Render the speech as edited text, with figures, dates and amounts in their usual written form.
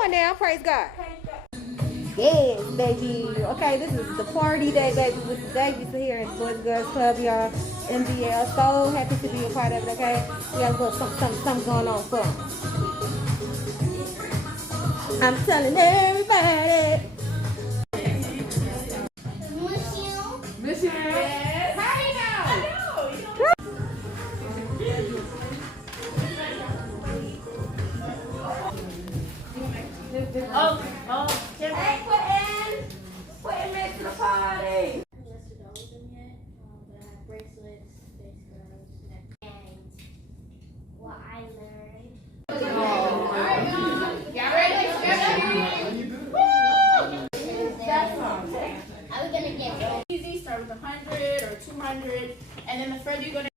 doing now? Praise God. Yes, baby. Okay, this is the party day, baby, with the Davies here at Boys and Girls Club, y'all. MBL. So happy to be a part of it, okay? We got a little something going on for them. I'm telling everybody. Miss you. Yes. How you know? I know. Hey, Quentin made to the party. What I learned. Y'all ready? Are we gonna get ready? Easy, start with 100 or 200, and then the further you go down.